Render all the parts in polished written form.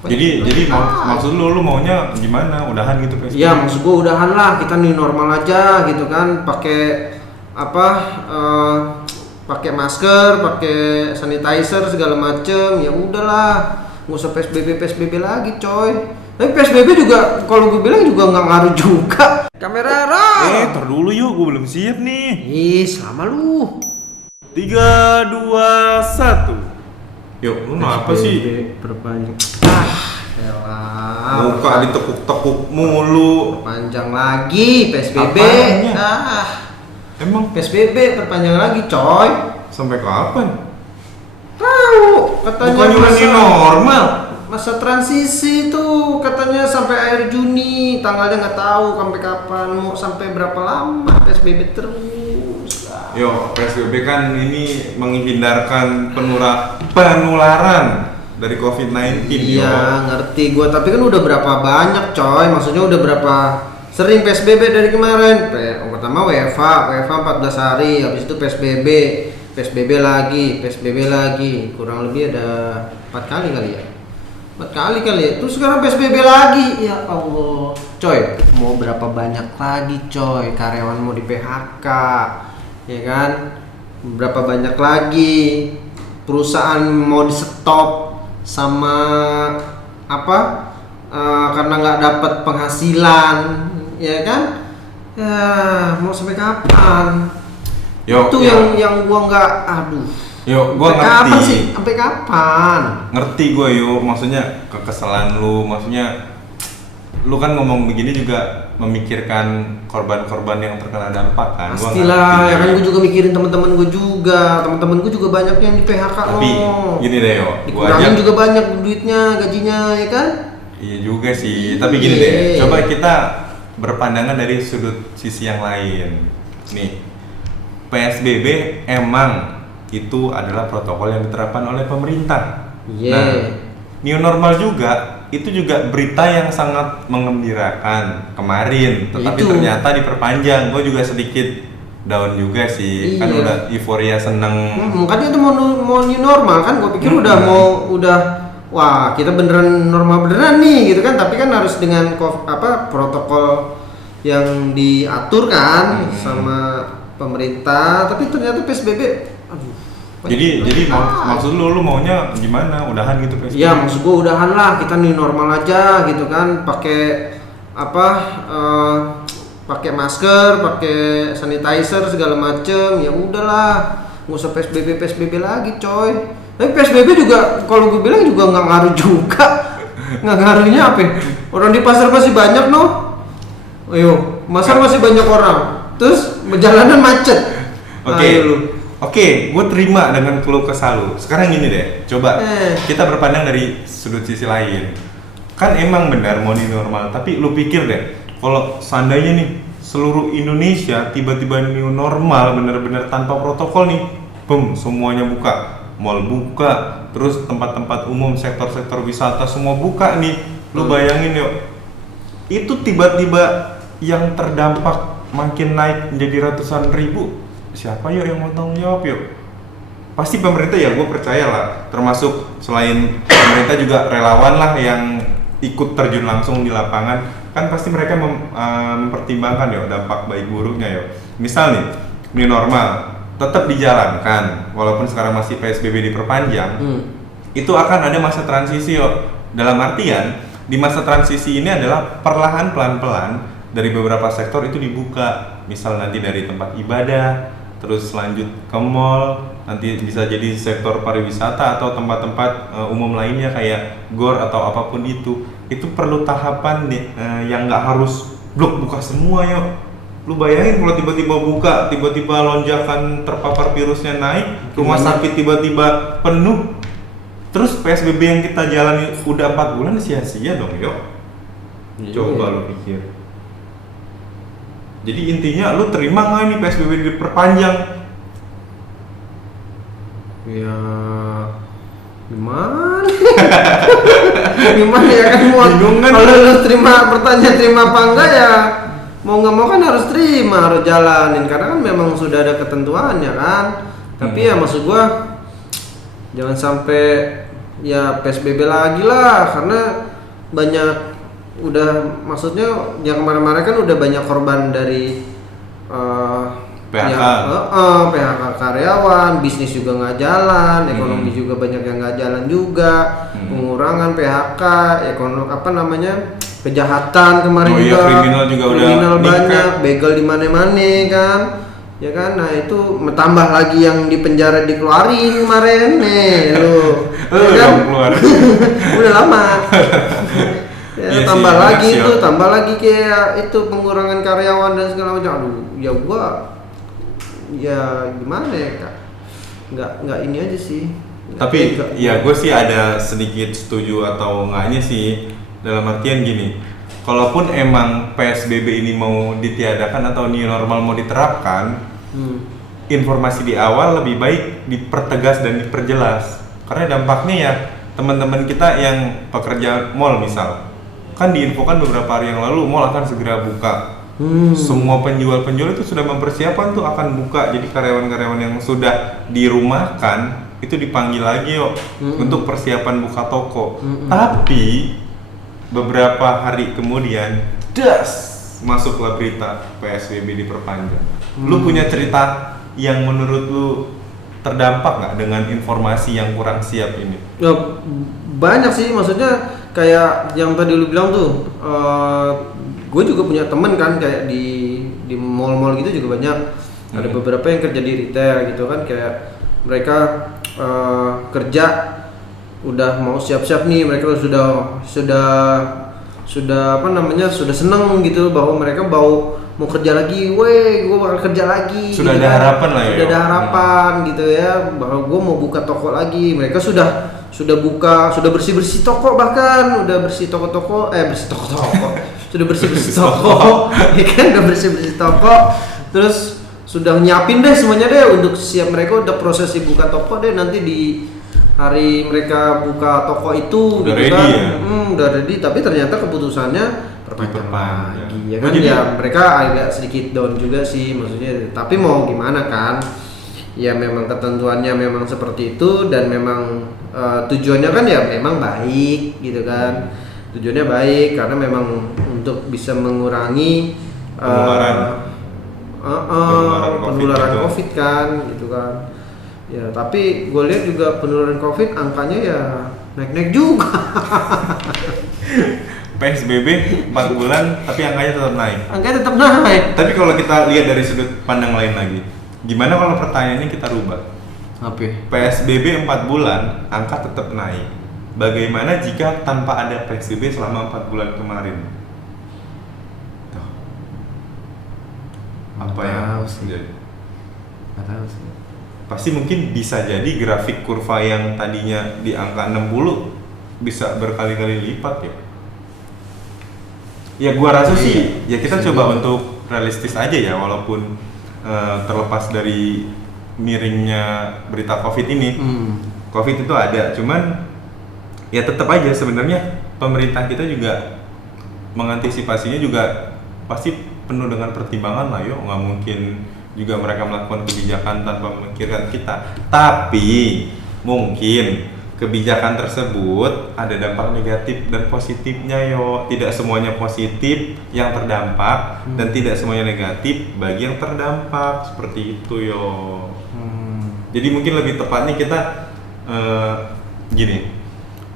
Jadi maksud lu maunya gimana? Udahan gitu PSBB? Ya maksud gua udahan lah, kita nih normal aja gitu kan, pakai apa? Pakai masker, pakai sanitizer segala macem. Ya udahlah, nggak usah PSBB lagi, coy. Tapi PSBB juga kalau gue bilang juga nggak ngaruh juga. Kamera Tar dulu yuk, gue belum siap nih. Ih, sama lu. 3, 2, 1. Yuk, lu apa sih? Perpanjang. Elah. Muka ditekuk-tekuk mulu. Perpanjang lagi PSBB. Apanya? Emang PSBB perpanjang lagi, coy. sampai kapan? Tahu, katanya Bukannya masih normal. Masa transisi tuh katanya sampai akhir Juni, tanggalnya nggak tahu sampai kapan, mau sampai berapa lama PSBB terus. Yo, PSBB kan ini menghindarkan penularan dari COVID-19. Iya, ngerti gua, tapi kan udah berapa banyak, coy. Maksudnya udah berapa sering PSBB dari kemarin. Pertama WFA 14 hari, habis itu PSBB lagi. Kurang lebih ada 4 kali ya. 4 kali ya. Terus sekarang PSBB lagi. Ya Allah. Coy, mau berapa banyak lagi, coy? Karyawan mau di PHK. Ya kan? Berapa banyak lagi perusahaan mau di stop sama apa? Karena nggak dapat penghasilan, ya kan? Ya, mau sampai kapan? Itu yang gua nggak, aduh. Yo, gua sampai ngerti. Kapan sih? Sampai kapan? Ngerti gua yuk, maksudnya kekesalan lu, maksudnya lu kan ngomong begini juga memikirkan korban-korban yang terkena dampak kan. Pastilah, ya kan gua juga mikirin teman-teman gua juga. Teman-teman gua juga banyak yang di PHK. Tapi gini deh yo, dikurangin juga banyak duitnya, gajinya, ya kan? Iya juga sih, tapi gini deh, coba kita berpandangan dari sudut sisi yang lain. Nih, PSBB emang itu adalah protokol yang diterapkan oleh pemerintah. Nah, new normal juga, itu juga berita yang sangat mengembirakan kemarin, tetapi ternyata diperpanjang. Gue juga sedikit down juga sih, kan udah euforia seneng. Makanya itu mau new normal kan, gue pikir wah kita beneran normal beneran nih gitu kan, tapi kan harus dengan protokol yang diatur kan sama pemerintah, tapi ternyata PSBB, aduh. Jadi maksud lu maunya gimana? Udahan gitu PSBB? Ya maksud gua udahan lah, kita nih normal aja gitu kan, pakai pakai masker, pakai sanitizer segala macem. Ya udahlah, nggak usah PSBB lagi, coy. Tapi PSBB juga kalau gue bilang juga nggak ngaruh juga. Nggak ngaruhnya apa? Orang di pasar masih banyak pasar masih banyak orang. Terus jalanan macet. Oke, gue terima dengan keluh kesah lu. Sekarang gini deh, coba kita berpandang dari sudut sisi lain. Kan emang benar mau new normal, tapi lu pikir deh, kalau seandainya nih seluruh Indonesia tiba-tiba new normal benar-benar tanpa protokol nih, semuanya buka. Mall buka, terus tempat-tempat umum, sektor-sektor wisata semua buka nih. Lu bayangin yuk, itu tiba-tiba yang terdampak makin naik menjadi ratusan ribu. Siapa yuk yang mau tanggung jawab yuk? Pasti pemerintah, ya gue percaya lah. Termasuk selain pemerintah juga relawan lah yang ikut terjun langsung di lapangan. Kan pasti mereka mempertimbangkan yuk dampak baik buruknya yuk. Misal nih, new normal tetap dijalankan walaupun sekarang masih PSBB diperpanjang, itu akan ada masa transisi yo. Dalam artian di masa transisi ini adalah perlahan pelan-pelan dari beberapa sektor itu dibuka, misal nanti dari tempat ibadah, terus lanjut ke mall, nanti bisa jadi sektor pariwisata atau tempat-tempat umum lainnya kayak gor atau apapun itu perlu tahapan yang nggak harus blok buka semua yo. Lu bayangin kalau tiba-tiba buka, tiba-tiba lonjakan terpapar virusnya naik, rumah sakit tiba-tiba penuh, terus PSBB yang kita jalani udah 4 bulan sia-sia dong yuk. Coba lu pikir. Jadi intinya lu terima nggak nih PSBB diperpanjang? Ya gimana? Gimana ya kan, kalau lu terima apa enggak ya? Mau nggak mau kan harus terima, harus jalanin karena kan memang sudah ada ketentuannya kan. Tapi ya maksud gua jangan sampai ya PSBB lagi lah, karena banyak udah, maksudnya yang kemarin-kemarin kan udah banyak korban dari PHK. PHK karyawan, bisnis juga nggak jalan, ekonomi juga banyak yang nggak jalan juga, pengurangan PHK, kejahatan kemarin juga, kriminal juga kriminal udah banyak, begal di mana-mana kan, ya kan. Nah itu tambah lagi yang di penjara dikeluarin kemarin nih lu, ya kan? Keluar. Udah lama. Iya tambah sih, lagi siap. itu, tambah lagi kayak itu pengurangan karyawan dan segala macam. Aduh, ya gua ya gimana ya kak, nggak ini aja sih. Tapi ya gue sih ada sedikit setuju atau enggaknya sih, dalam artian gini, kalaupun emang PSBB ini mau ditiadakan atau new normal mau diterapkan, informasi di awal lebih baik dipertegas dan diperjelas, karena dampaknya ya teman-teman kita yang pekerja mall misal, kan diinfokan beberapa hari yang lalu mall akan segera buka. Semua penjual-penjual itu sudah mempersiapkan tuh akan buka, jadi karyawan-karyawan yang sudah dirumahkan itu dipanggil lagi untuk persiapan buka toko. Tapi beberapa hari kemudian masuklah berita PSBB diperpanjang. Lu punya cerita yang menurut lu terdampak nggak dengan informasi yang kurang siap ini? Ya, banyak sih, maksudnya kayak yang tadi lu bilang tuh, gue juga punya temen kan kayak di mall-mall gitu juga banyak. Ada beberapa yang kerja di retail gitu kan, kayak mereka kerja udah mau siap-siap nih, mereka sudah seneng gitu bahwa mereka mau kerja lagi, gue bakal kerja lagi. Sudah gitu ada kan. harapan lah ya. Sudah ada harapan gitu ya, bahwa gue mau buka toko lagi. Mereka sudah bersih toko, bahkan udah bersih toko, sudah bersih toko, ya kan, udah bersih toko, terus sudah nyiapin deh semuanya deh untuk siap, mereka udah prosesi buka toko deh, nanti di hari mereka buka toko itu udah gitu ready kan, ya? udah ready, tapi ternyata keputusannya perpanjang lagi, ya kan. Jadi, ya mereka agak sedikit down juga sih, maksudnya, tapi mau gimana kan, ya memang ketentuannya memang seperti itu, dan memang tujuannya kan ya memang baik gitu kan, tujuannya baik karena memang untuk bisa mengurangi penularan COVID kan gitu kan. Ya tapi gue lihat juga penularan COVID angkanya ya naik-naik juga. PSBB 4 bulan tapi angkanya tetap naik. Angkanya tetap naik. Tapi kalau kita lihat dari sudut pandang lain lagi, gimana kalau pertanyaannya kita rubah? Apa? PSBB 4 bulan, angka tetap naik. Bagaimana jika tanpa ada PSBB selama 4 bulan kemarin? Tuh. Apa yang terjadi? Nggak tahu sih. Pasti mungkin bisa jadi grafik kurva yang tadinya di angka 60 bisa berkali-kali lipat ya. Ya gua rasa sih, ya kita coba untuk realistis aja ya, walaupun terlepas dari miringnya berita COVID ini. COVID itu ada, cuman ya tetap aja sebenarnya pemerintah kita juga mengantisipasinya juga pasti penuh dengan pertimbangan lah, yuk nggak mungkin juga mereka melakukan kebijakan tanpa memikirkan kita. Tapi mungkin kebijakan tersebut ada dampak negatif dan positifnya yo. Tidak semuanya positif yang terdampak dan tidak semuanya negatif bagi yang terdampak, seperti itu yo. Jadi mungkin lebih tepatnya kita gini.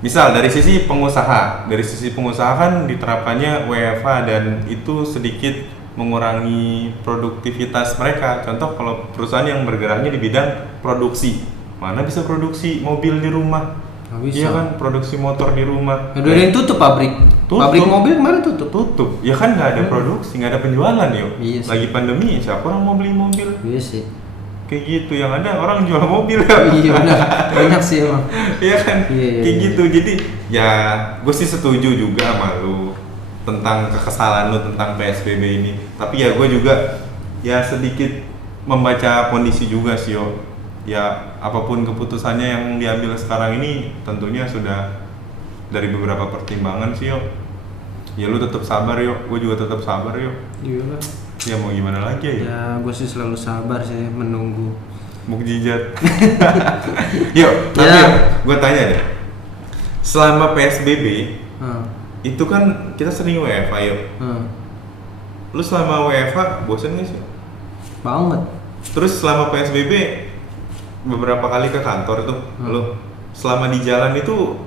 Misal dari sisi pengusaha kan diterapkannya WFH dan itu sedikit mengurangi produktivitas mereka. Contoh kalau perusahaan yang bergeraknya di bidang produksi, mana bisa produksi mobil di rumah? Iya kan, produksi motor di rumah. Ada yang tutup pabrik. Pabrik mobil kemarin tutup. Ya kan nggak ada produksi, nggak ada penjualan yuk. Iya sih. Lagi pandemi, siapa orang mau beli mobil? Iya sih. Kayak gitu, yang ada orang jual mobil ya. Iya benar, banyak sih emang. Iya kan, Iya. gitu. Jadi ya gue sih setuju juga sama lu tentang kekesalan lu tentang PSBB ini. Tapi ya gue juga ya sedikit membaca kondisi juga sih yo. Ya apapun keputusannya yang diambil sekarang ini tentunya sudah dari beberapa pertimbangan sih yo. Ya lu tetap sabar yo, gue juga tetap sabar yo. Iya. Ya mau gimana lagi ya? Ya gue sih selalu sabar sih menunggu Mukjizat. Yuk, tapi gue tanya deh. selama PSBB Hmm. itu kan kita sering WFH yuk. Lu selama WFH bosen gak sih? Banget. Terus selama PSBB beberapa kali ke kantor tuh, lu selama di jalan itu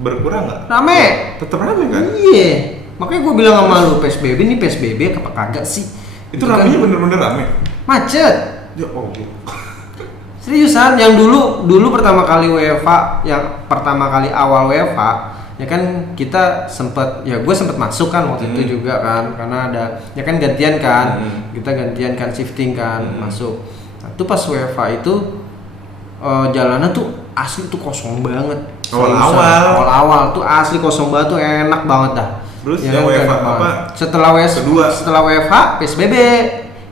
berkurang nggak? Rame. Tetap rame kan? Iya. Makanya gue bilang sama lu PSBB nih PSBB apa kagak sih? Itu ramenya bener-bener rame. Macet. Ya oh. Seriusan, yang dulu pertama kali WFH, yang pertama kali awal WFH, ya kan kita gue sempet masuk kan waktu itu juga kan, karena ada, ya kan gantian kan, kita gantian kan shifting kan masuk. Nah, itu pas WFH itu jalanan tuh asli tuh kosong banget. Awal-awal tuh asli kosong banget tuh, enak banget dah. Terus ya yang kan, WFH apa? Setelah WFH PSBB.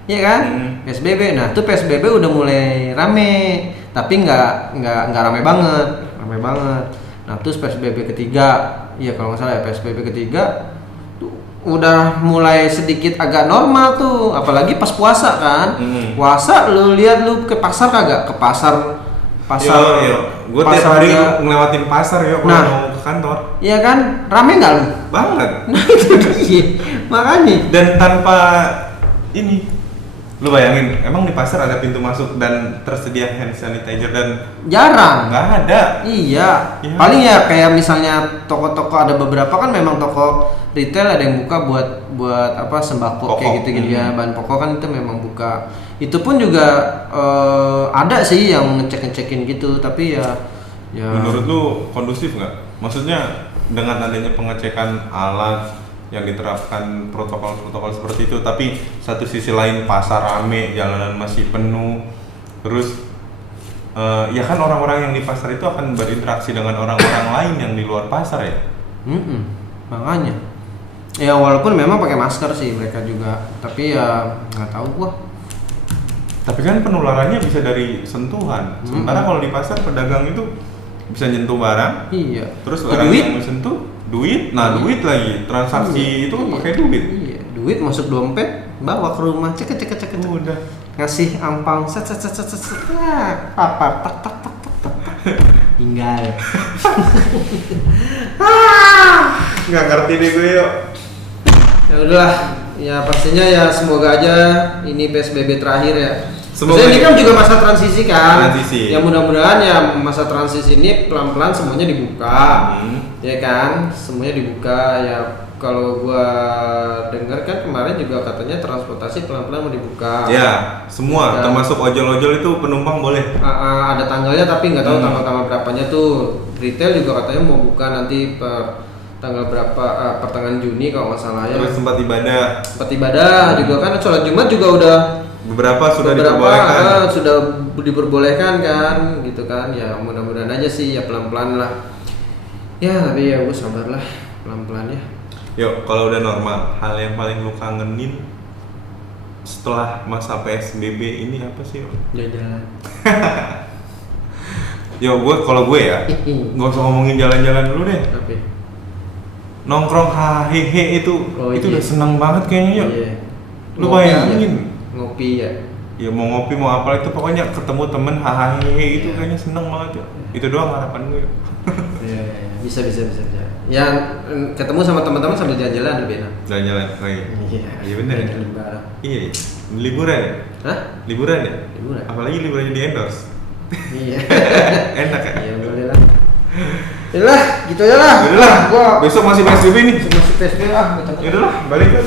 Ya kan, PSBB. Nah, tuh PSBB udah mulai rame, tapi nggak rame banget. Nah, terus PSBB ketiga, ya kalau nggak salah ya PSBB ketiga tuh udah mulai sedikit agak normal tuh, apalagi pas puasa kan. Puasa lu lihat lu ke pasar kagak? Ke pasar. Yo. Gue tiap hari ngelewatin pasar ya kalau mau ke kantor. Iya kan, rame nggak lu? Banget. Nah itu dia, makanya. Dan tanpa ini, lu bayangin, emang di pasar ada pintu masuk dan tersedia hand sanitizer dan jarang. Nggak ada. Iya. Ya. Paling ya kayak misalnya toko-toko, ada beberapa kan memang toko retail ada yang buka buat apa sembako pokok. Kayak gitu ya, bahan pokok kan itu memang buka. Itu pun juga ada sih yang ngecekin gitu, tapi ya. Menurut lu kondusif nggak? Maksudnya dengan adanya pengecekan alat yang diterapkan protokol-protokol seperti itu, tapi satu sisi lain pasar rame, jalanan masih penuh, terus ya kan orang-orang yang di pasar itu akan berinteraksi dengan orang-orang lain yang di luar pasar ya. Makanya ya walaupun memang pakai masker sih mereka juga, tapi ya nggak tahu gua. Tapi kan penularannya bisa dari sentuhan. Sementara kalau di pasar pedagang itu bisa nyentuh barang. Iya. Terus orang yang menyentuh duit, duit lagi transaksi itu kan pakai duit. Iya, duit masuk dompet, bawa ke rumah, cek. Udah. Ngasih ampang, set, tak, tinggal. Nggak ngerti deh gue yuk. Ya udahlah, ya pastinya ya semoga aja ini PSBB terakhir ya. Semoga ini kan juga masa transisi kan. Transisi. Ya mudah-mudahan ya masa transisi ini pelan-pelan semuanya dibuka. Ya kan, semuanya dibuka ya. Kalau gua dengar kan kemarin juga katanya transportasi pelan-pelan mau dibuka. Ya, semua termasuk ojol-ojol itu penumpang boleh. Ada tanggalnya tapi nggak tahu tanggal berapanya tuh. Retail juga katanya mau buka nanti tanggal berapa, pertengahan Juni kalau nggak salah ya. Terus tempat ibadah juga kan, sholat Jumat juga udah beberapa diperbolehkan. Sudah diperbolehkan kan, gitu kan. Ya mudah-mudahan aja sih ya pelan-pelan lah. Ya tapi ya gue sabarlah pelan-pelan ya. Yuk, kalau udah normal, hal yang paling lu kangenin setelah masa PSBB ini apa sih? Jalan-jalan. Yo, kalau gue ya, nggak usah ngomongin jalan-jalan dulu deh. Tapi nongkrong hehehe itu udah seneng banget kayaknya yuk. Iya. Lu bayangin ngopi ya. Ya mau ngopi mau apa itu pokoknya ketemu temen hehehe itu kayaknya seneng banget yuk. Itu doang harapan gue. Iya, bisa. Ya ketemu sama teman-teman sambil jalan-jalan lebih enak. Jalan-jalan, iya bener ya. Iya, liburan ya? Hah? Liburan ya? Liburan. Apalagi liburannya di endorse. Iya. Enak kan? Iya boleh lah. Yaudah, gitu aja lah. Yaudah lah, besok masih PSBB nih. Masih PSBB lah. Yaudah lah, balik kan.